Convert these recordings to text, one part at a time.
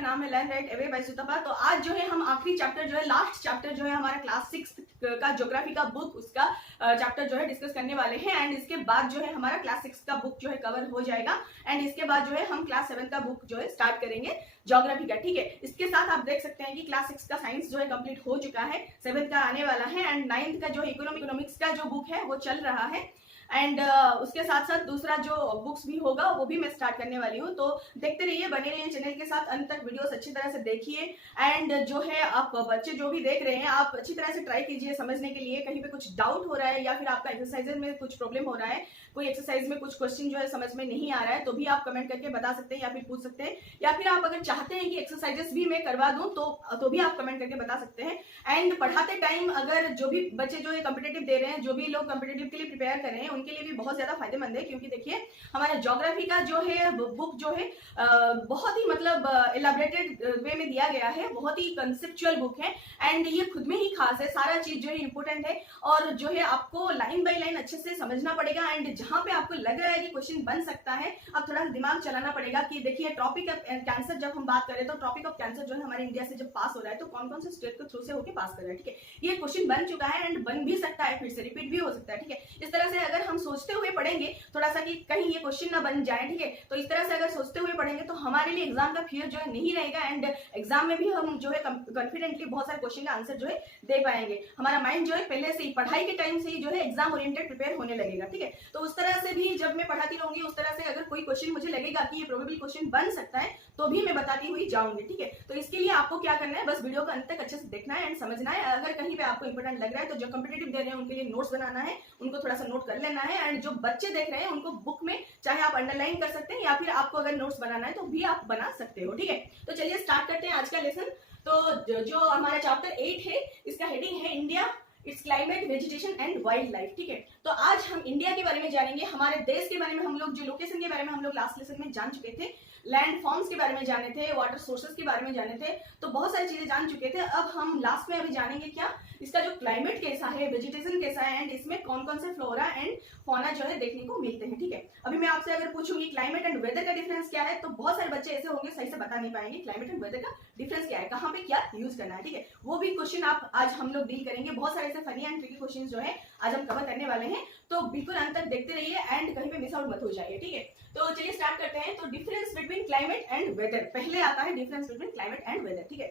जिसका नाम है लर्न राइट अवे बाय सुतपा। तो आज जो है हम आखिरी चैप्टर जो है, लास्ट चैप्टर जो है हमारा क्लास 6 का ज्योग्राफी का बुक, उसका चैप्टर जो है डिस्कस करने वाले हैं। एंड इसके बाद जो है हमारा क्लास 6 का बुक जो है कवर हो जाएगा। एंड इसके बाद जो है हम क्लास 7 का बुक जो है स्टार्ट करेंगे ज्योग्राफी का, ठीक है। इसके साथ आप देख सकते हैं कि क्लास 6 का साइंस जो है कंप्लीट हो चुका है, 7 का आने वाला है। एंड 9th का जो इकोनॉमिक्स का जो बुक है वो चल रहा है। एंड उसके साथ साथ दूसरा जो बुक्स भी होगा वो भी मैं स्टार्ट करने वाली हूँ। तो देखते रहिए, बने रहिए चैनल के साथ, अंत तक वीडियोस अच्छी तरह से देखिए। एंड जो है आप बच्चे जो भी देख रहे हैं, आप अच्छी तरह से ट्राई कीजिए समझने के लिए। कहीं पे कुछ डाउट हो रहा है या फिर आपका एक्सरसाइज में कुछ प्रॉब्लम हो रहा है, कोई एक्सरसाइज में कुछ क्वेश्चन जो है समझ में नहीं आ रहा है, तो भी आप कमेंट करके बता सकते हैं या फिर पूछ सकते हैं। या फिर आप अगर चाहते हैं कि एक्सरसाइजेस भी मैं करवा दूं तो भी आप कमेंट करके बता सकते हैं। एंड पढ़ाते टाइम अगर जो भी बच्चे जो है कॉम्पिटेटिव दे रहे हैं, जो भी लोग कॉम्पिटेटिव के लिए प्रिपेयर कर रहे हैं, उनके लिए भी बहुत ज्यादा फायदेमंद है। क्योंकि देखिए हमारा ज्योग्राफी का जो है बुक जो है बहुत ही मतलब एलाबरेटेड वे में दिया गया है, बहुत ही कंसेप्चुअल बुक है। एंड ये खुद में ही खास है, सारा चीज जो है इंपोर्टेंट है और जो है आपको लाइन बाय लाइन अच्छे से समझना पड़ेगा। एंड जहां पे आपको लग रहा है कि क्वेश्चन बन सकता है, आप थोड़ा दिमाग चलाना पड़ेगा कि देखिए टॉपिक ऑफ कैंसर जब हम बात करें तो टॉपिक ऑफ कैंसर जो है हमारे इंडिया से जब पास हो रहा है तो कौन कौन से स्टेट के थ्रू से होकर पास कर रहा है, ठीक है। ये क्वेश्चन बन चुका है एंड बन भी सकता है, फिर से रिपीट भी हो सकता है, ठीक है। इस तरह से अगर हम सोचते हुए पढ़ेंगे थोड़ा सा कि कहीं ये क्वेश्चन ना बन जाए, ठीक है, तो इस तरह से अगर सोचते हुए पढ़ेंगे तो हमारे लिए एग्जाम का फियर जो है नहीं रहेगा। एंड एग्जाम में भी हम जो है कॉन्फिडेंटली बहुत सारे क्वेश्चन का आंसर जो है दे पाएंगे। हमारा माइंड जो है पहले से ही पढ़ाई के टाइम से ही जो है एग्जाम ओरिएंटेड प्रिपेयर होने लगेगा, ठीक है। तो उस तरह से भी जब मैं पढ़ाती रहूंगी, उस तरह से अगर कोई क्वेश्चन मुझे लगेगा कि ये प्रोबेबल क्वेश्चन बन सकता है तो भी मैं बताती हुई जाऊंगी, ठीक है। तो इसके लिए आपको क्या करना है, बस वीडियो को अंत तक अच्छे से देखना है एंड समझना है। अगर कहीं पे आपको इंपोर्टेंट लग रहा है तो जो कॉम्पिटेटिव दे रहे हैं उनके लिए नोट्स बनाना है, उनको थोड़ा सा नोट कर लेना है। एंड जो बच्चे देख रहे हैं उनको बुक में चाहे आप अंडरलाइन कर सकते हैं या फिर आपको अगर नोट्स बनाना है तो भी आप बना सकते हो, ठीक है। तो चलिए स्टार्ट करते हैं आज का लेसन। तो जो हमारा चैप्टर 8 है, इसका हेडिंग है India, it's climate, vegetation and wild life, ठीक है। तो आज हम इंडिया के बारे में जानेंगे, हमारे देश के बारे में हम लोग जो लोकेशन के बारे में हम लोग लास्ट लेसन में जान चुके थे, लैंड फॉर्म्स के बारे में जाने थे, वाटर सोर्सेस के बारे में जाने थे, तो बहुत सारी चीजें जान चुके थे। अब हम लास्ट में अभी जानेंगे क्या, इसका जो क्लाइमेट कैसा है, वेजिटेशन कैसा है एंड इसमें कौन कौन से फ्लोरा एंड फौना जो है देखने को मिलते हैं, ठीक है। अभी मैं आपसे अगर पूछूंगी क्लाइमेट एंड वेदर का डिफरेंस क्या है, तो बहुत सारे बच्चे ऐसे होंगे सही से बता नहीं पाएंगे क्लाइमेट एंड वेदर का डिफरेंस क्या है, कहाँ पे क्या यूज करना है, ठीक है। वो भी क्वेश्चन आप आज हम लोग डील करेंगे। बहुत सारे ऐसे फनी एंड ट्रिकी क्वेश्चन जो है आज हम कवर करने वाले हैं, तो बिल्कुल अंत तक देखते रहिए एंड कहीं पे मिस आउट मत हो जाइए, ठीक है। तो चलिए स्टार्ट करते हैं। तो difference between climate and weather, पहले आता है difference between climate and weather, ठीक है।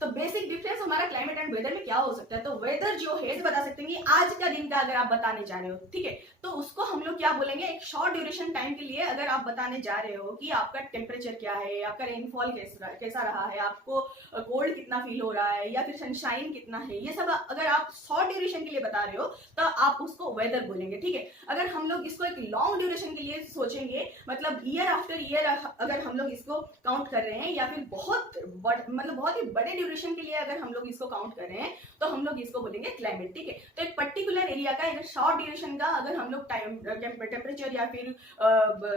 तो बेसिक डिफरेंस हमारा क्लाइमेट एंड वेदर में क्या हो सकता है, तो वेदर जो है बता सकते हैं कि आज का दिन का अगर आप बताने जा रहे हो, ठीक है, तो उसको हम लोग क्या बोलेंगे, एक शॉर्ट ड्यूरेशन टाइम के लिए अगर आप बताने जा रहे हो कि आपका टेम्परेचर क्या है, आपका रेनफॉल कैसा रहा है, आपको कोल्ड कितना फील हो रहा है या फिर सनशाइन कितना है, ये सब अगर आप शॉर्ट ड्यूरेशन के लिए बता रहे हो तो आप उसको वेदर बोलेंगे, ठीक है। अगर हम लोग इसको एक लॉन्ग ड्यूरेशन के लिए सोचेंगे, मतलब ईयर आफ्टर ईयर अगर हम लोग इसको काउंट कर रहे हैं या फिर बहुत ही बड़े ड्यूरेशन के लिए अगर हम लोग इसको काउंट कर रहे हैं तो हम लोग इसको बोलेंगे क्लाइमेट, ठीक है। तो एक पर्टिकुलर एरिया का एक शॉर्ट ड्यूरेशन का अगर हम लोग टेम्परेचर या फिर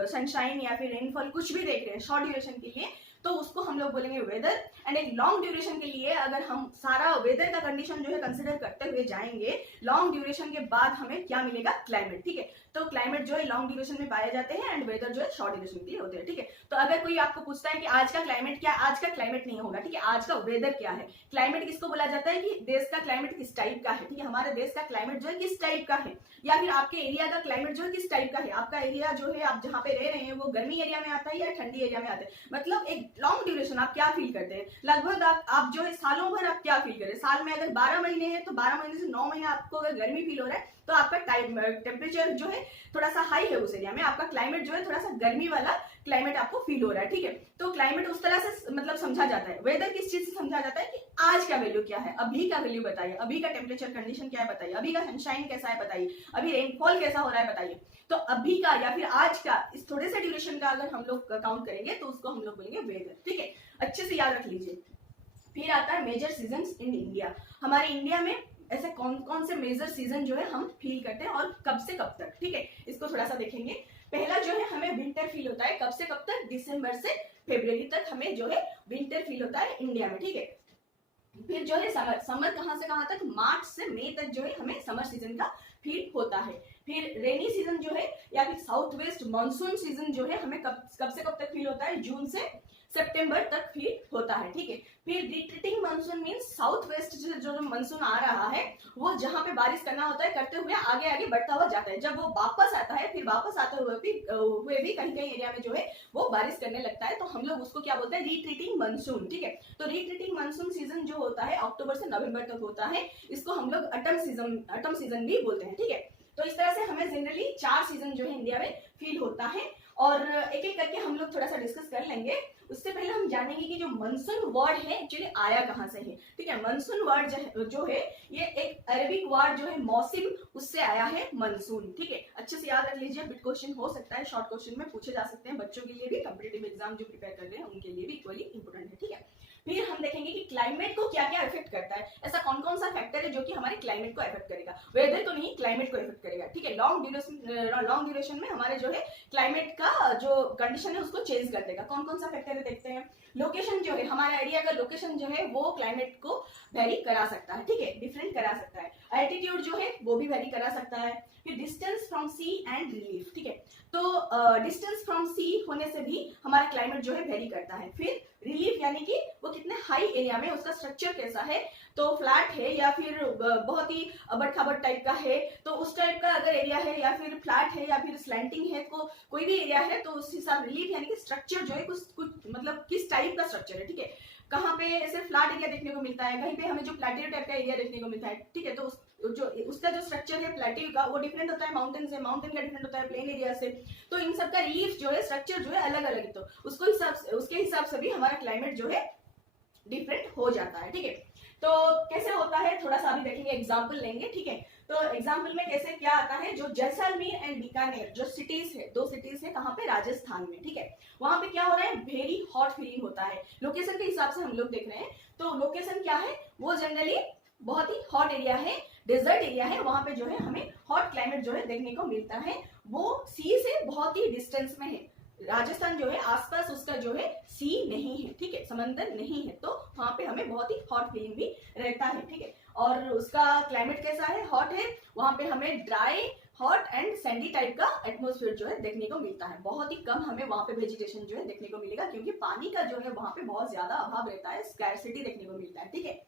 सनशाइन या फिर रेनफॉल कुछ भी देख रहे हैं शॉर्ट ड्यूरेशन के लिए, तो उसको हम लोग बोलेंगे वेदर। एंड एक लॉन्ग ड्यूरेशन के लिए अगर हम सारा वेदर का कंडीशन जो है कंसिडर करते हुए जाएंगे, लॉन्ग ड्यूरेशन के बाद हमें क्या मिलेगा, क्लाइमेट, ठीक है। तो क्लाइमेट जो है लॉन्ग ड्यूरेशन में पाए जाते हैं एंड वेदर जो है शॉर्ट ड्यूरेशन के लिए होते हैं, ठीक है। तो अगर कोई आपको पूछता है कि आज का क्लाइमेट क्या है, आज का क्लाइमेट नहीं होगा, ठीक है, आज का वेदर क्या है। क्लाइमेट किसको बोला जाता है कि देश का क्लाइमेट किस टाइप का है, ठीक है, हमारे देश का क्लाइमेट जो है किस टाइप का है, या फिर आपके एरिया का क्लाइमेट जो है किस टाइप का है, आपका एरिया जो है आप जहाँ पे रह रहे हैं वो गर्मी एरिया में आता है या ठंडी एरिया में आता है। मतलब एक लॉन्ग ड्यूरेशन आप क्या फील करते हैं, लगभग आप जो है सालों भर आप क्या फील करें, साल में अगर 12 महीने हैं तो 12 महीने से 9 महीने आपको अगर गर्मी फील हो रहा है तो आपका टेम्परेचर जो है थोड़ा सा हाई है उस एरिया में, आपका क्लाइमेट जो है थोड़ा सा गर्मी वाला क्लाइमेट आपको फील हो रहा है, ठीक है। तो क्लाइमेट उस तरह से मतलब समझा जाता है। वेदर किस चीज से समझा जाता है कि आज का वैल्यू क्या है, अभी का वैल्यू बताइए, अभी का टेम्परेचर कंडीशन क्या है बताइए, अभी का सनशाइन कैसा है बताइए, अभी रेनफॉल कैसा हो रहा है बताइए। तो अभी का या फिर आज का इस थोड़े से ड्यूरेशन का अगर हम लोग काउंट करेंगे तो उसको हम लोग बोलेंगे वेदर, ठीक है। अच्छे से याद रख लीजिए। फिर आता है मेजर सीजन इन इंडिया। हमारे इंडिया में ऐसे कौन कौन से मेजर सीजन जो है हम फील करते हैं और कब से कब तक, ठीक है, इसको थोड़ा सा देखेंगे। पहला जो है हमें विंटर फील होता है, कब से कब तक, दिसंबर से फरवरी तक हमें जो है विंटर फील होता है इंडिया में, ठीक है। फिर जो है समर कहां से कहां तक, मार्च से मई तक जो है हमें समर सीजन का फील होता है। फिर रेनी सीजन जो है या फिर साउथ वेस्ट मानसून सीजन जो है हमें कब से कब तक फील होता है, जून से सितंबर तक फिर होता है, ठीक है। फिर retreating monsoon means south west जो मानसून आ रहा है वो जहां पे बारिश करना होता है करते हुए आगे आगे बढ़ता हुआ जाता है। जब वो वापस आता है फिर वापस आते हुए भी कहीं कहीं एरिया में जो है वो बारिश करने लगता है, तो हम लोग उसको क्या बोलते हैं, रिट्रीटिंग मानसून, ठीक है। तो रिट्रीटिंग मानसून सीजन जो होता है अक्टूबर से नवंबर तक होता है, इसको हम लोग ऑटम सीजन भी बोलते हैं, ठीक है। तो इस तरह से हमें जनरली 4 सीजन जो है इंडिया में फील होता है और एक एक करके हम लोग थोड़ा सा डिस्कस कर लेंगे। उससे पहले हम जानेंगे कि जो मानसून वर्ड है एक्चुअली आया कहां से है, ठीक है। मानसून वर्ड जो है ये एक अरबिक वर्ड जो है मौसम, उससे आया है मानसून, ठीक है। अच्छे से याद रख लीजिए, बिट क्वेश्चन हो सकता है, शॉर्ट क्वेश्चन में पूछे जा सकते हैं, बच्चों के लिए भी, कॉम्पिटिटिव एग्जाम जो प्रिपेयर कर रहे हैं उनके लिए भी इक्वली इंपोर्टेंट है, ठीक है। फिर हम देखेंगे कि क्लाइमेट को क्या क्या इफेक्ट करता है, ऐसा कौन कौन सा फैक्टर है जो कि हमारे क्लाइमेट को इफेक्ट करेगा, वेदर को नहीं क्लाइमेट को इफेक्ट करेगा, ठीक है। लॉन्ग ड्यूरेशन में हमारे जो है क्लाइमेट का जो कंडीशन है उसको चेंज कर देगा। कौन कौन सा फैक्टर है देखते हैं। लोकेशन जो है, हमारा एरिया का लोकेशन जो है वो क्लाइमेट को वेरी करा सकता है, ठीक है, डिफरेंट करा सकता है। एल्टीट्यूड जो है वो भी वेरी करा सकता है। फिर distance from sea and relief, ठीक है। तो डिस्टेंस फ्रॉम सी होने से भी हमारा क्लाइमेट जो है वेरी करता है। फिर रिलीफ यानी कि वो कितने हाई एरिया में, उसका स्ट्रक्चर कैसा है, तो फ्लैट है या फिर बहुत ही अबड़ खाबड़ टाइप का है, तो उस टाइप का अगर एरिया है या फिर फ्लैट है या फिर स्लैंटिंग है, तो कोई भी एरिया है तो उस हिसाब रिलीफ यानी कि स्ट्रक्चर जो है कुछ मतलब किस टाइप का स्ट्रक्चर है, ठीक है। कहाँ पे ऐसे फ्लैट एरिया देखने को मिलता है, कहीं पे हमें जो प्लेटेरियो टाइप का एरिया देखने को मिलता है, ठीक है। तो उसका जो स्ट्रक्चर है प्लेटेरियो का वो डिफरेंट होता है माउंटेन से, माउंटेन का डिफरेंट होता है प्लेन एरिया से। तो इन सब का रिलीफ जो है स्ट्रक्चर जो है अलग अलग है, तो उसके हिसाब से भी हमारा क्लाइमेट जो है डिफरेंट हो जाता है, ठीक है। तो कैसे होता है थोड़ा सा अभी देखेंगे, एग्जाम्पल लेंगे, ठीक है। तो एग्जाम्पल में कैसे क्या आता है, जो जैसलमेर एंड बीकानेर जो सिटीज है, 2 सिटीज है कहाँ पे, राजस्थान में, ठीक है। वहां पे क्या हो रहा है, वेरी हॉट फीलिंग होता है। लोकेशन के हिसाब से हम लोग देख रहे हैं, तो लोकेशन क्या है, वो जनरली बहुत ही हॉट एरिया है, डेजर्ट एरिया है, वहां पे जो है हमें हॉट क्लाइमेट जो है देखने को मिलता है। वो सी से बहुत ही डिस्टेंस में है, राजस्थान जो है आसपास उसका जो है सी नहीं है, ठीक है, समंदर नहीं है, तो वहां पे हमें बहुत ही हॉट फीलिंग भी रहता है, ठीक है। और उसका क्लाइमेट कैसा है, हॉट है, वहां पे हमें dry hot and Sandy type का एटमॉस्फेयर जो है देखने को मिलता है। बहुत ही कम हमें वहां पे वेजिटेशन जो है देखने को मिलेगा, क्योंकि पानी का जो है वहां पे बहुत ज्यादा अभाव रहता है, स्कैरसिटी देखने को मिलता है, ठीक है।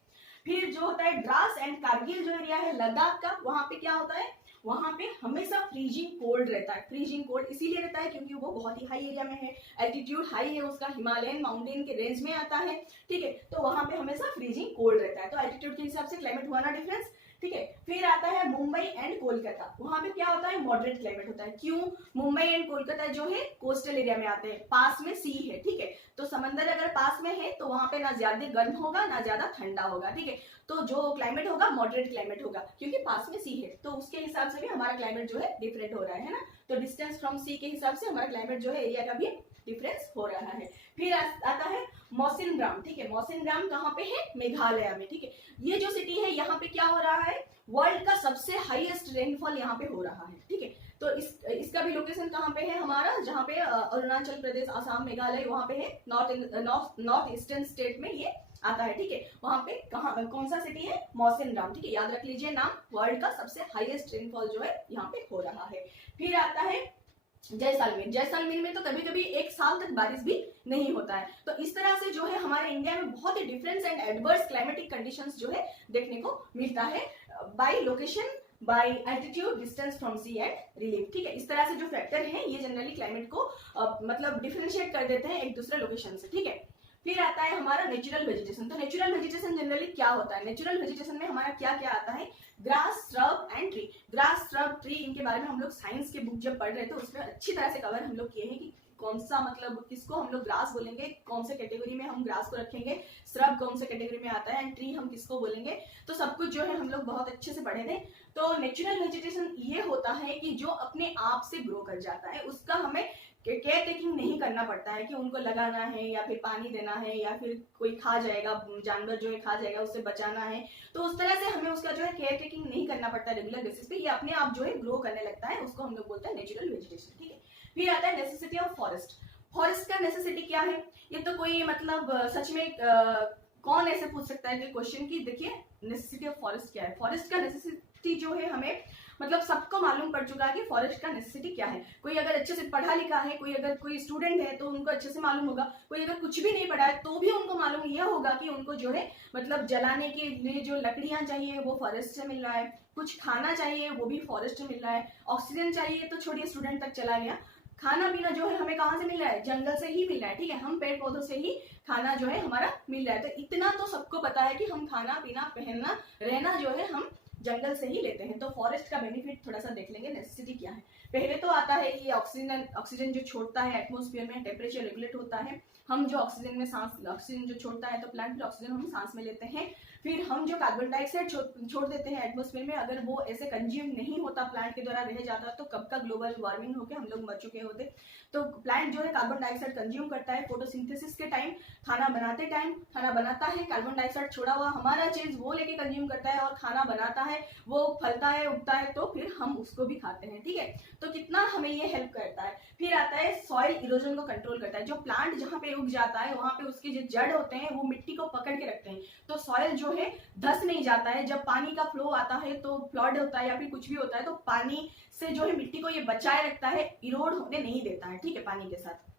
फिर जो होता है द्रास एंड कारगिल जो एरिया है लद्दाख का, वहां पे क्या होता है, वहां पे हमेशा फ्रीजिंग कोल्ड रहता है। फ्रीजिंग कोल्ड इसीलिए रहता है क्योंकि वो बहुत ही हाई एरिया में है, एल्टीट्यूड हाई है उसका, हिमालयन माउंटेन के रेंज में आता है, ठीक है। तो वहां पे हमेशा फ्रीजिंग कोल्ड रहता है, तो एल्टीट्यूड के हिसाब से क्लाइमेट हुआ ना डिफरेंस, ठीक है। फिर आता है मुंबई एंड कोलकाता, वहां पे क्या होता है, मॉडरेट क्लाइमेट होता है। क्यों, मुंबई एंड कोलकाता जो है कोस्टल एरिया में आते हैं, पास में सी है, ठीक है। तो समंदर अगर पास में है तो वहां पे ना ज्यादा गर्म होगा ना ज्यादा ठंडा होगा, ठीक है। तो जो क्लाइमेट होगा मॉडरेट क्लाइमेट होगा, क्योंकि पास में सी है, तो उसके हिसाब से भी हमारा क्लाइमेट जो है डिफरेंट हो रहा है ना। तो डिस्टेंस फ्रॉम सी के हिसाब से हमारा क्लाइमेट जो है एरिया का भी डिफरेंस हो रहा है। फिर आता है मौसिनराम, ठीक है। मौसिनराम कहाँ पे है, मेघालय में, ठीक है। ये जो सिटी है यहाँ पे क्या हो रहा है, वर्ल्ड का सबसे हाईएस्ट रेनफॉल यहाँ पे हो रहा है, ठीक है। तो इसका भी लोकेशन कहाँ पे है हमारा, जहाँ पे अरुणाचल प्रदेश, आसाम, मेघालय वहां पे है, नॉर्थ ईस्टर्न स्टेट में ये आता है, ठीक है। वहां पे कौन सा सिटी है, मौसिनराम, ठीक है, याद रख लीजिए नाम। वर्ल्ड का सबसे हाईएस्ट रेनफॉल जो है यहाँ पे हो रहा है। फिर आता है जैसलमेर। जैसलमेर में तो कभी कभी 1 साल तक बारिश भी नहीं होता है। तो इस तरह से जो है हमारे इंडिया में बहुत ही difference and adverse climatic conditions जो है देखने को मिलता है by location, by altitude, distance from sea and relief, ठीक है। इस तरह से जो फैक्टर है ये जनरली क्लाइमेट को मतलब डिफरेंशिएट कर देते हैं एक दूसरे लोकेशन से, ठीक है। फिर आता है हमारा नेचुरल वेजिटेशन। तो नेचुरल वेजिटेशन जनरली क्या होता है, नेचुरल वेजिटेशन में हमारा क्या क्या आता है, grass, shrub and tree. Grass, shrub, tree, इनके बारे में हम लोग साइंस के बुक जब पढ़ रहे थे उसमें अच्छी तरह से कवर हम लोग किए हैं कि कौन सा मतलब किसको हम लोग ग्रास बोलेंगे, कौन से कैटेगरी में हम ग्रास को रखेंगे, श्रब कौन से कैटेगरी में आता है एंड ट्री हम किसको बोलेंगे। तो सब कुछ जो है हम लोग बहुत अच्छे से पढ़े थे। तो नेचुरल वेजिटेशन ये होता है कि जो अपने आप से ग्रो कर जाता है, उसका हमें केयर टेकिंग नहीं करना पड़ता है कि उनको लगाना है या फिर पानी देना है या फिर कोई खा जाएगा, जानवर जो है खा जाएगा, उससे बचाना है। तो उस तरह से हमें उसका जो है केयर टेकिंग नहीं करना पड़ता रेगुलर बेसिस पे, ये अपने आप जो है ग्रो करने लगता है, उसको हम लोग बोलते हैं नेचुरल वेजिटेशन, ठीक है। फिर आता है नेसेसिटी ऑफ फॉरेस्ट। फॉरेस्ट का नेसेसिटी क्या है, ये तो कोई मतलब सच में कौन ऐसे पूछ सकता है कि क्वेश्चन की, देखिए नेसेसिटी ऑफ फॉरेस्ट क्या है। फॉरेस्ट का नेसेसिटी जो है हमें मतलब सबको मालूम पड़ चुका है कि फॉरेस्ट का नेसेसिटी क्या है। कोई अगर अच्छे से पढ़ा लिखा है, कोई स्टूडेंट है तो उनको अच्छे से मालूम होगा, कोई अगर कुछ भी नहीं पढ़ा है तो भी उनको मालूम यह होगा कि उनको जो है मतलब जलाने के लिए जो लकड़ियां चाहिए वो फॉरेस्ट से मिल रहा है, कुछ खाना चाहिए वो भी फॉरेस्ट से मिल रहा है, ऑक्सीजन चाहिए तो छोड़िए स्टूडेंट तक चला गया, खाना पीना जो है हमें कहाँ से मिल रहा है, जंगल से ही मिल रहा है, ठीक है, हम पेड़ पौधों से ही खाना जो है हमारा मिल रहा है। तो इतना तो सबको पता है कि हम खाना पीना पहनना रहना जो है हम जंगल से ही लेते हैं। तो फॉरेस्ट का बेनिफिट थोड़ा सा देख लेंगे, नेसेसिटी क्या है। पहले तो आता है ये ऑक्सीजन जो छोड़ता है एटमॉस्फेयर में, टेम्परेचर रेगुलेट होता है, हम जो ऑक्सीजन जो छोड़ता है तो प्लांट ऑक्सीजन हम सांस में लेते हैं। फिर हम जो कार्बन डाइऑक्साइड छोड़ देते हैं एटमॉस्फेयर में, अगर वो ऐसे कंज्यूम नहीं होता प्लांट के द्वारा रह जाता तो कब का ग्लोबल वार्मिंग होकर हम लोग मर चुके होते। तो प्लांट जो है कार्बन डाइऑक्साइड कंज्यूम करता है फोटोसिंथेसिस के टाइम, खाना बनाते टाइम खाना बनाता है, कार्बन डाइऑक्साइड छोड़ा हुआ हमारा चीज वो लेके कंज्यूम करता है और खाना बनाता है, वो फलता है उगता है तो फिर हम उसको भी खाते हैं, ठीक है। तो कितना हमें ये हेल्प करता है। फिर आता है सॉइल इरोजन को कंट्रोल करता है, जो प्लांट जहाँ पे उग जाता है वहां पे उसके जो जड़ होते हैं वो मिट्टी को पकड़ के रखते हैं, तो सॉइल जो है धस नहीं जाता है। जब पानी का फ्लो आता है तो फ्लड होता है या फिर कुछ भी होता है तो पानी से जो है मिट्टी को ये बचाए रखता है, इरोड होने नहीं देता है, ठीक है, पानी के साथ।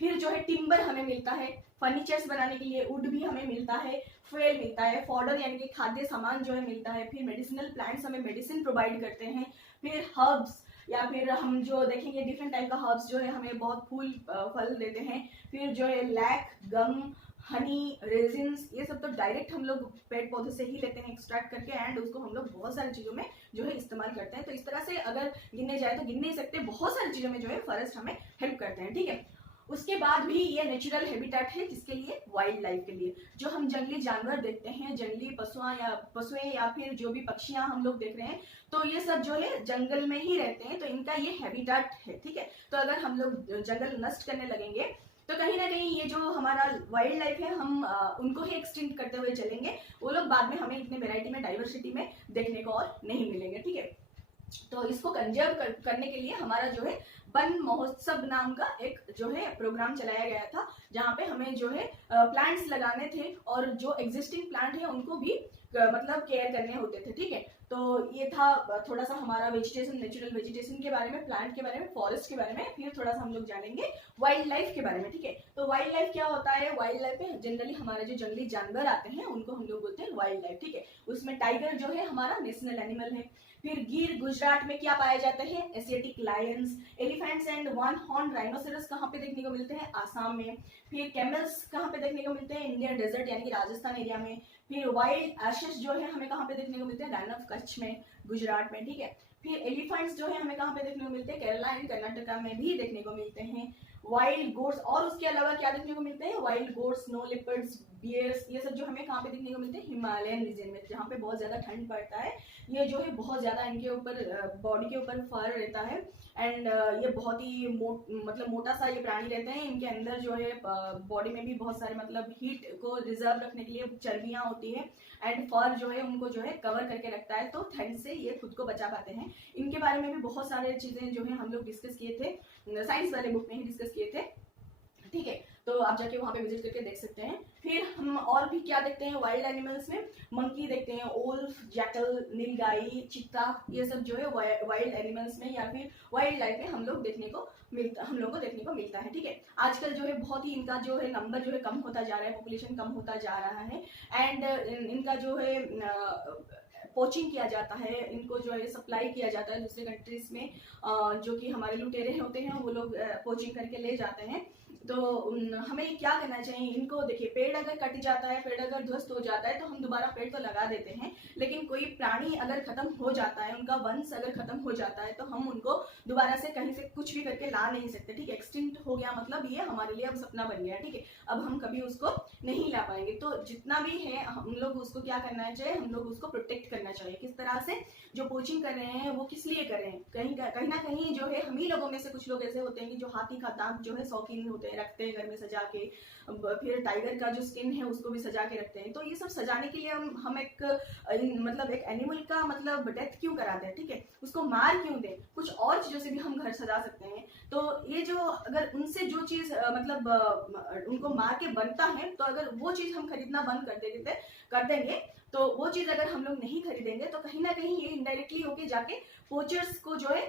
फिर जो है टिम्बर हमें मिलता है, फर्नीचर्स बनाने के लिए वुड भी हमें मिलता है, फ्यूल मिलता है, फॉडर यानी कि खाद्य सामान जो है मिलता है। फिर मेडिसिनल प्लांट्स हमें मेडिसिन प्रोवाइड करते हैं। फिर हर्ब्स या फिर हम जो देखेंगे डिफरेंट टाइप का हर्ब्स जो है हमें बहुत फूल फल देते हैं। फिर जो है लैक, गम, हनी, रेजिन्स, ये सब तो डायरेक्ट हम लोग पेड़ पौधे से ही लेते हैं एक्सट्रैक्ट करके, एंड उसको हम लोग बहुत सारी चीजों में जो है इस्तेमाल करते हैं। तो इस तरह से अगर गिनने जाए तो गिन नहीं सकते, बहुत सारी चीजों में जो है फॉरेस्ट हमें हेल्प करते हैं, ठीक है। उसके बाद भी ये नेचुरल हैबिटेट है किसके लिए, वाइल्ड लाइफ के लिए। जो हम जंगली जानवर देखते हैं, जंगली पशुएं या फिर जो भी पक्षियां हम लोग देख रहे हैं, तो ये सब जो है जंगल में ही रहते हैं, तो इनका ये हैबिटेट है, ठीक है। तो अगर हम लोग जंगल नष्ट करने लगेंगे तो कहीं ना कहीं ये जो हमारा वाइल्ड लाइफ है हम उनको ही एक्सटिंक्ट करते हुए चलेंगे, वो लोग बाद में हमें इतने वेराइटी में डाइवर्सिटी में देखने को और नहीं मिलेंगे, ठीक है। तो इसको कंजर्व करने के लिए हमारा जो है वन महोत्सव नाम का एक जो है प्रोग्राम चलाया गया था, जहाँ पे हमें जो है प्लांट्स लगाने थे और जो एग्जिस्टिंग प्लांट है उनको भी मतलब केयर करने होते थे, ठीक है। तो ये था थोड़ा सा हमारा वेजिटेशन, नेचुरल वेजिटेशन के बारे में, प्लांट के बारे में, फॉरेस्ट के बारे में। फिर थोड़ा सा हम लोग जानेंगे वाइल्ड लाइफ के बारे में, ठीक है। तो वाइल्ड लाइफ क्या होता है, वाइल्ड लाइफ में जनरली हमारे जो जंगली जानवर आते हैं उनको हम लोग बोलते हैं वाइल्ड लाइफ, ठीक है। उसमें टाइगर जो है हमारा नेशनल एनिमल है। फिर गिर गुजरात में क्या पाए जाते हैं, Asiatic Lions, elephants and one horn rhinoceros कहाँ पे देखने को मिलते हैं, आसाम में। फिर कैमल्स कहाँ पे देखने को मिलते हैं, इंडियन डेजर्ट यानी कि राजस्थान एरिया में। फिर वाइल्ड एशेस जो है हमें कहाँ पे देखने को मिलते हैं, रैन ऑफ कच्छ में, गुजरात में, ठीक है। फिर एलिफेंट्स जो है हमें कहाँ पे देखने को मिलते हैं, केरला एंड कर्नाटका में भी देखने को मिलते हैं। वाइल्ड गोट्स, और उसके अलावा क्या देखने को मिलते हैं, wild goats, snow leopards, bears, ये सब जो हमें कहाँ पे देखने को मिलते हैं, हिमालयन रीजन में, जहाँ पे बहुत ज्यादा ठंड पड़ता है। ये जो है बहुत ज्यादा इनके ऊपर बॉडी के ऊपर फर रहता है, एंड ये बहुत ही मतलब मोटा सा ये प्राणी रहते हैं। इनके अंदर जो है बॉडी में भी बहुत सारे मतलब हीट को रिजर्व रखने के लिए चर्बियां होती है, एंड फर जो है उनको जो है कवर करके रखता है, तो ठंड से ये खुद को बचा पाते हैं। इनके बारे में भी बहुत सारे चीजें जो है हम लोग डिस्कस किए थे, साइंस वाले बुक में ही डिस्कस किए थे, ठीक है। तो आप जाके वहां पे विजिट करके देख सकते हैं। फिर हम और भी क्या देखते हैं वाइल्ड एनिमल्स में, मंकी देखते हैं, ओल्फ, जैकल, नीलगाई, चीता, ये सब जो है वाइल्ड एनिमल्स में या फिर वाइल्ड लाइफ में हम लोगों को देखने को मिलता है, ठीक है। आजकल जो है बहुत ही इनका जो है नंबर जो है कम होता जा रहा है, पॉपुलेशन कम होता जा रहा है, एंड इनका जो है पोचिंग किया जाता है, इनको जो है सप्लाई किया जाता है दूसरे कंट्रीज में, जो कि हमारे लुटेरे होते हैं वो लोग पोचिंग करके ले जाते हैं। तो हमें क्या करना चाहिए, इनको देखिए, पेड़ अगर कट जाता है, पेड़ अगर ध्वस्त हो जाता है तो हम दोबारा पेड़ तो लगा देते हैं, लेकिन कोई प्राणी अगर खत्म हो जाता है, उनका वंश अगर खत्म हो जाता है तो हम उनको दोबारा से कहीं से कुछ भी करके ला नहीं सकते, ठीक है। एक्सटिंक्ट हो गया मतलब ये हमारे लिए अब सपना बन गया, ठीक है, अब हम कभी उसको नहीं ला पाएंगे। तो जितना भी है हम लोग उसको क्या करना चाहिए, हम लोग उसको प्रोटेक्ट करना चाहिए। किस तरह से, जो पोचिंग कर रहे हैं वो किस लिए कर रहे हैं, कहीं ना कहीं जो है हम ही लोगों में से कुछ लोग ऐसे होते हैं कि जो हाथी का दांत जो है शौकीन होते हैं, रखते हैं घर में सजा के, फिर टाइगर का जो स्किन है उसको भी सजा के रखते हैं। तो ये सब सजाने के लिए हम एक मतलब एक एनिमल का मतलब डेथ क्यों कराते हैं, ठीक है, उसको मार क्यों दें, कुछ और चीजों से भी हम घर सजा सकते हैं। तो ये जो अगर उनसे जो चीज मतलब उनको मार के बनता है, तो अगर वो चीज हम खरीदना बंद कर देंगे तो वो चीज अगर हम लोग नहीं खरीदेंगे तो कहीं ना कहीं ये इनडायरेक्टली होके जाके पोचर्स को जो है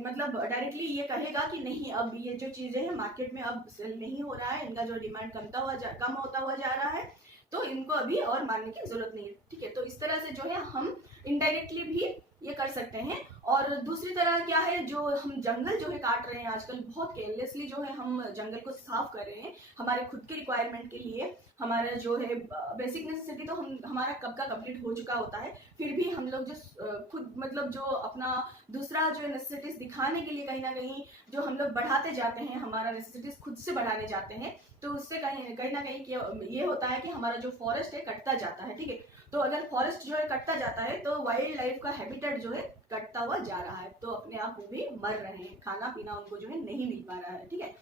मतलब डायरेक्टली ये कहेगा कि नहीं, अब ये जो चीजें हैं मार्केट में अब सेल नहीं हो रहा है, इनका जो डिमांड कम होता हुआ जा रहा है, तो इनको अभी और मारने की जरूरत नहीं है। ठीक है, तो इस तरह से जो है हम इनडायरेक्टली भी ये कर सकते हैं। और दूसरी तरह क्या है, जो हम जंगल जो है काट रहे हैं आजकल, बहुत केयरलेसली जो है हम जंगल को साफ कर रहे हैं हमारे खुद के रिक्वायरमेंट के लिए। हमारा जो है बेसिक नेसेसिटी तो हमारा कब का कंप्लीट हो चुका होता है, फिर भी हम लोग जो खुद मतलब जो अपना दूसरा जो नेसेसिटीज दिखाने के लिए कहीं ना कहीं जो हम लोग बढ़ाते जाते हैं, हमारा नेसेसिटीज खुद से बढ़ाने जाते हैं, तो उससे कहीं ना कहीं ये होता है कि हमारा जो फॉरेस्ट है कटता जाता है। ठीक है, तो अगर फॉरेस्ट जो है कटता जाता है तो वाइल्ड लाइफ का हैबिटेट जो है कटता हुआ जा रहा है, तो अपने आप वो भी मर रहे हैं, खाना पीना उनको जो है नहीं मिल पा रहा है। ठीक है,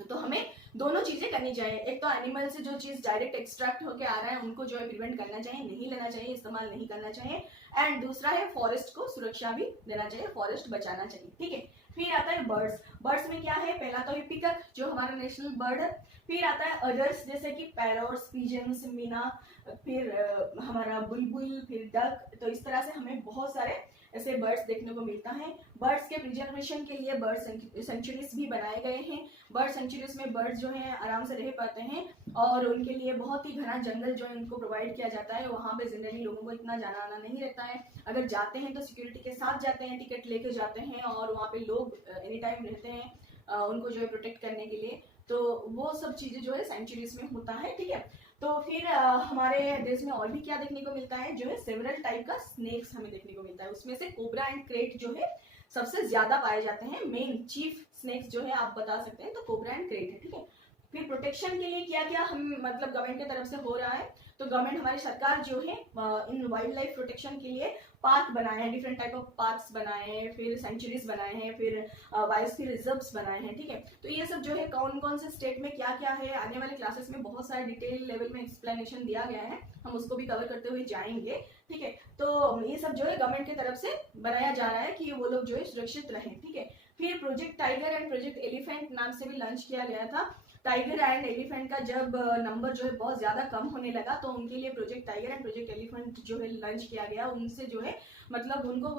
तो हमें दोनों चीजें करनी चाहिए। एक तो एनिमल से जो चीज डायरेक्ट एक्सट्रैक्ट होके आ रहा है उनको जो है प्रिवेंट करना चाहिए, नहीं लेना चाहिए, इस्तेमाल नहीं करना चाहिए। एंड दूसरा है फॉरेस्ट को सुरक्षा भी देना चाहिए, फॉरेस्ट बचाना चाहिए। ठीक है, फिर आता है बर्ड्स। बर्ड्स में क्या है, पहला तो है पिकक जो हमारा नेशनल बर्ड है, फिर आता है अदर्स जैसे कि पैरोट्स, पिजन्स, मीना, फिर हमारा बुलबुल, फिर डक। तो इस तरह से हमें बहुत सारे ऐसे बर्ड्स देखने को मिलता है। बर्ड्स के प्रिजर्वेशन के लिए बर्ड सेंचुरीज भी बनाए गए हैं। बर्ड सेंचुरीज में बर्ड्स जो हैं आराम से रह पाते हैं और उनके लिए बहुत ही घना जंगल जो है उनको प्रोवाइड किया जाता है। वहाँ पे जनरली लोगों को इतना जाना आना नहीं रहता है, अगर जाते हैं तो सिक्योरिटी के साथ जाते हैं, टिकट लेके जाते हैं और वहाँ पे लोग एनी टाइम रहते हैं उनको जो है प्रोटेक्ट करने के लिए। तो वो सब चीजें जो है सेंचुरीज में होता है। ठीक है, तो फिर हमारे देश में और भी क्या देखने को मिलता है, जो है सेवरल टाइप का स्नेक्स हमें देखने को मिलता है। उसमें से कोबरा एंड क्रेट जो है सबसे ज्यादा पाए जाते हैं। मेन चीफ स्नेक्स जो है आप बता सकते हैं तो कोबरा एंड क्रेट है। ठीक है, फिर प्रोटेक्शन के लिए क्या क्या हम मतलब गवर्नमेंट की तरफ से हो रहा है, तो गवर्नमेंट हमारी सरकार जो है इन वाइल्ड लाइफ प्रोटेक्शन के लिए पार्क बनाए हैं, डिफरेंट टाइप ऑफ पार्क्स बनाए हैं, फिर सेंचुरीज बनाए हैं, फिर बायोस्फीयर रिजर्व्स बनाए हैं। ठीक है, तो ये सब जो है कौन कौन से स्टेट में क्या क्या है, आने वाले क्लासेस में बहुत सारे डिटेल लेवल में एक्सप्लेनेशन दिया गया है, हम उसको भी कवर करते हुए जाएंगे। ठीक है, तो ये सब जो है गवर्नमेंट की तरफ से बनाया जा रहा है कि वो लोग जो है सुरक्षित रहें। ठीक है, फिर project tiger and project elephant नाम से भी लॉन्च किया गया था। टाइगर एंड एलिफेंट का जब नंबर जो है बहुत ज्यादा कम होने लगा तो उनके लिए project tiger and project elephant जो है लॉन्च किया गया। उनसे जो है मतलब उनको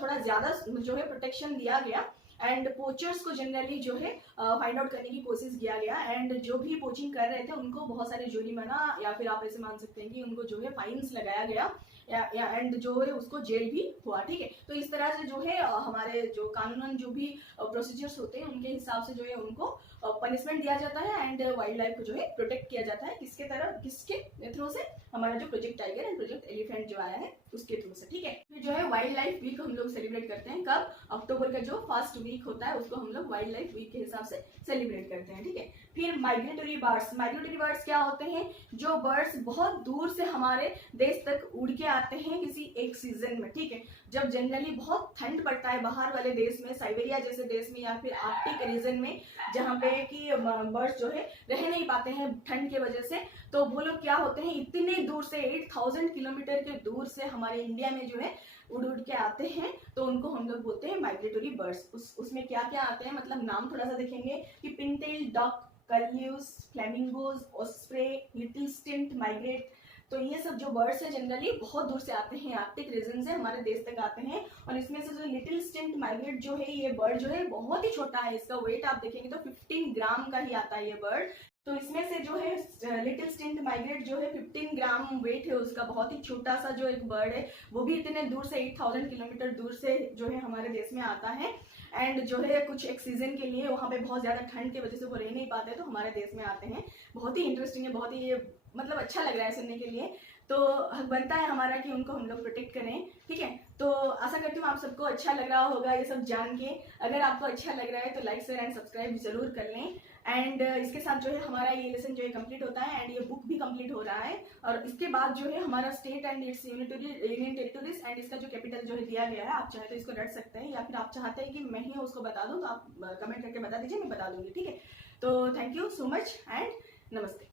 थोड़ा ज्यादा जो है प्रोटेक्शन दिया गया एंड पोचर्स को जनरली जो है फाइंड आउट करने की कोशिश किया गया एंड जो भी पोचिंग कर रहे थे उनको बहुत सारे जुर्माना या फिर आप ऐसे मान सकते हैं कि उनको जो है फाइन्स लगाया गया या एंड जो है उसको जेल भी हुआ। ठीक है, तो इस तरह से जो है हमारे जो कानूनन जो भी प्रोसीजर्स होते हैं उनके हिसाब से जो है उनको पनिशमेंट दिया जाता है एंड वाइल्ड लाइफ को जो है प्रोटेक्ट किया जाता है। किसके थ्रू से, हमारा जो project tiger and project elephant जो आया है उसके थ्रू से। ठीक है, फिर जो है वाइल्ड लाइफ वीक हम लोग सेलिब्रेट करते हैं कब, अक्टूबर का जो फर्स्ट वीक होता है उसको हम लोग वाइल्ड लाइफ वीक के हिसाब से सेलिब्रेट करते हैं। ठीक है, फिर माइग्रेटरी बर्ड्स। माइग्रेटरी बर्ड्स क्या होते हैं, जो बर्ड्स बहुत दूर से हमारे देश तक उड़ के आते हैं किसी एक सीजन में। ठीक है, जब जनरली बहुत ठंड पड़ता है बाहर वाले देश में, साइबेरिया जैसे देश में या फिर आर्कटिक रीजन में जहाँ पे कि बर्ड्स जो है रह नहीं पाते हैं ठंड के वजह से, तो वो लोग क्या होते हैं इतने दूर से 8000 किलोमीटर के दूर से हमारे इंडिया में जो है उड़ उड़ के आते हैं, तो उनको हम लोग बोलते हैं माइग्रेटरी बर्ड्स। उसमें क्या क्या आते हैं, मतलब नाम थोड़ा सा देखेंगे कि pintail duck, curlews, flamingos, osprey, little stint migrate. तो ये सब जो बर्ड्स है जनरली बहुत दूर से आते हैं, आर्कटिक रीजन से हमारे देश तक आते हैं। और इसमें से जो लिटिल स्टिंट माइग्रेट जो है ये बर्ड जो है बहुत ही छोटा है, इसका वेट आप देखेंगे तो 15 ग्राम का ही आता है ये बर्ड। तो इसमें से जो है लिटिल स्टिंट माइग्रेट जो है 15 ग्राम वेट है उसका, बहुत ही छोटा सा जो एक बर्ड है, वो भी इतने दूर से 8000 किलोमीटर दूर से जो है हमारे देश में आता है एंड जो है कुछ एक सीजन के लिए वहाँ पे बहुत ज्यादा ठंड की वजह से वो रह नहीं पाते तो हमारे देश में आते हैं। बहुत ही इंटरेस्टिंग है, बहुत ही मतलब अच्छा लग रहा है सुनने के लिए। तो हक बनता है हमारा कि उनको हम लोग प्रोटेक्ट करें। ठीक है, तो आशा करती हूँ आप सबको अच्छा लग रहा होगा ये सब जान के। अगर आपको अच्छा लग रहा है तो लाइक शेयर एंड सब्सक्राइब जरूर कर लें एंड इसके साथ जो है हमारा ये लेसन जो है कंप्लीट होता है एंड ये बुक भी कंप्लीट हो रहा है। और इसके बाद जो है हमारा state and it's union territories and इसका जो कैपिटल जो है दिया गया है, आप चाहे तो इसको रट सकते हैं या फिर आप चाहते हैं कि मैं ही उसको बता दूं तो आप कमेंट करके बता दीजिए, मैं बता दूंगी। ठीक है, तो thank you so much and नमस्ते।